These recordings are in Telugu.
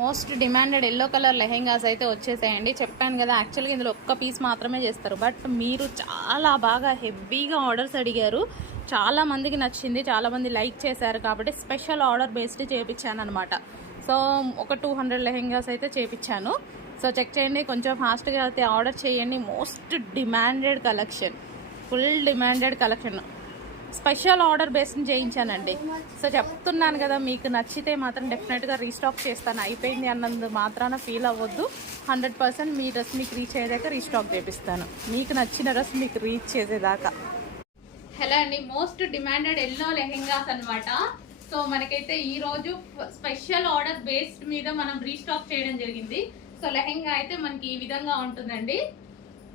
Most demanded yellow colour lehengas అయితే వచ్చేసాయండి. చెప్పాను కదా, యాక్చువల్గా ఇందులో ఒక్క పీస్ మాత్రమే చేస్తారు. బట్ మీరు చాలా బాగా హెవీగా ఆర్డర్స్ అడిగారు, చాలా మందికి నచ్చింది, చాలా మంది లైక్ చేశారు. కాబట్టి స్పెషల్ ఆర్డర్ బేస్డ్ చేయించాను అనమాట. సో ఒక 200 లెహెంగాస్ అయితే చేయించాను. సో చెక్ చేయండి, కొంచెం ఫాస్ట్గా అయితే ఆర్డర్ చేయండి. Most demanded collection, full demanded collection, special order బేస్ని చేయించానండి. సో చెప్తున్నాను కదా, మీకు నచ్చితే మాత్రం డెఫినెట్గా రీస్టాక్ చేస్తాను. అయిపోయింది అన్నందు మాత్రాన ఫీల్ అవ్వద్దు. 100% మీ డ్రెస్ మీకు రీచ్ అయ్యేదాకా రీస్టాక్ చేపిస్తాను, మీకు నచ్చిన డ్రెస్ మీకు రీచ్ చేసేదాకా. హలో అండి, మోస్ట్ డిమాండెడ్ ఎల్లో లెహెంగాస్ అనమాట. సో మనకైతే ఈరోజు స్పెషల్ ఆర్డర్ బేస్డ్ మీద మనం రీస్టాక్ చేయడం జరిగింది. సో లెహెంగా అయితే మనకి ఈ విధంగా ఉంటుందండి.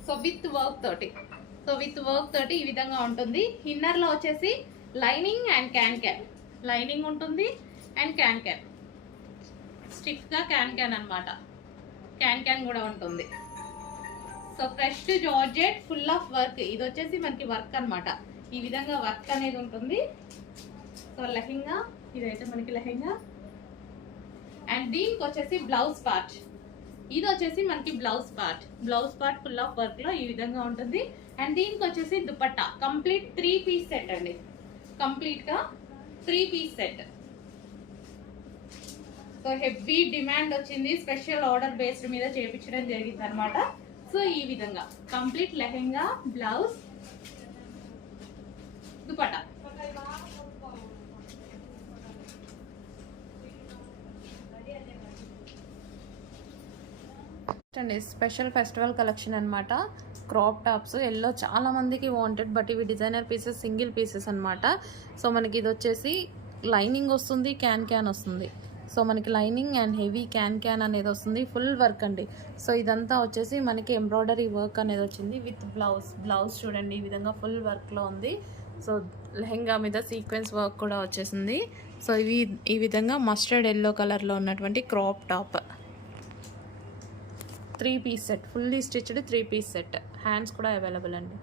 సో విత్ వర్క్ తోటి, ఈ విధంగా ఉంటుంది. ఇన్నర్ లో వచ్చేసి లైనింగ్ అండ్ క్యాన్ లైనింగ్ ఉంటుంది అండ్ క్యాన్ స్టిఫ్ గా క్యాన్ అనమాట. క్యాన్ కూడా ఉంటుంది. So fresh georgette full of work. ఇది వచ్చేసి మనకి వర్క్ అనమాట. ఈ విధంగా వర్క్ అనేది ఉంటుంది. సో లెహెంగా, ఇదైతే మనకి లెహెంగా. అండ్ దీనికి వచ్చేసి బ్లౌజ్ పార్ట్. ఇది వచ్చేసి మనకి blouse part full of work లో ఈ విధంగా ఉంటుంది. అండ్ దీనికి వచ్చేసి దుపట్టా కంప్లీట్ 3 పీస్ సెట్ అండి. కంప్లీట్ గా 3 piece set. So heavy demand వచ్చింది, స్పెషల్ ఆర్డర్ బేస్డ్ మీద చేయించడం జరిగింది అనమాట. సో ఈ విధంగా కంప్లీట్ లెహెంగా, బ్లౌజ్, దుపట్టా. అండి స్పెషల్ ఫెస్టివల్ కలెక్షన్ అనమాట. క్రాప్ టాప్స్ ఎల్లో చాలా మందికి వాంటెడ్, బట్ ఇవి డిజైనర్ పీసెస్, సింగిల్ పీసెస్ అనమాట. సో మనకి ఇది వచ్చేసి లైనింగ్ వస్తుంది, క్యాన్ వస్తుంది. సో మనకి లైనింగ్ అండ్ హెవీ క్యాన్ అనేది వస్తుంది. ఫుల్ వర్క్ అండి. సో ఇదంతా వచ్చేసి మనకి ఎంబ్రాయిడరీ వర్క్ అనేది వచ్చింది విత్ బ్లౌజ్ చూడండి ఈ విధంగా ఫుల్ వర్క్లో ఉంది. సో లెహెంగా మీద సీక్వెన్స్ వర్క్ కూడా వచ్చేసింది. సో ఇవి ఈ విధంగా మస్టర్డ్ ఎల్లో కలర్లో ఉన్నటువంటి crop top 3 piece set, fully stitched 3 piece set. Hands కూడా అవైలబుల్ అండి.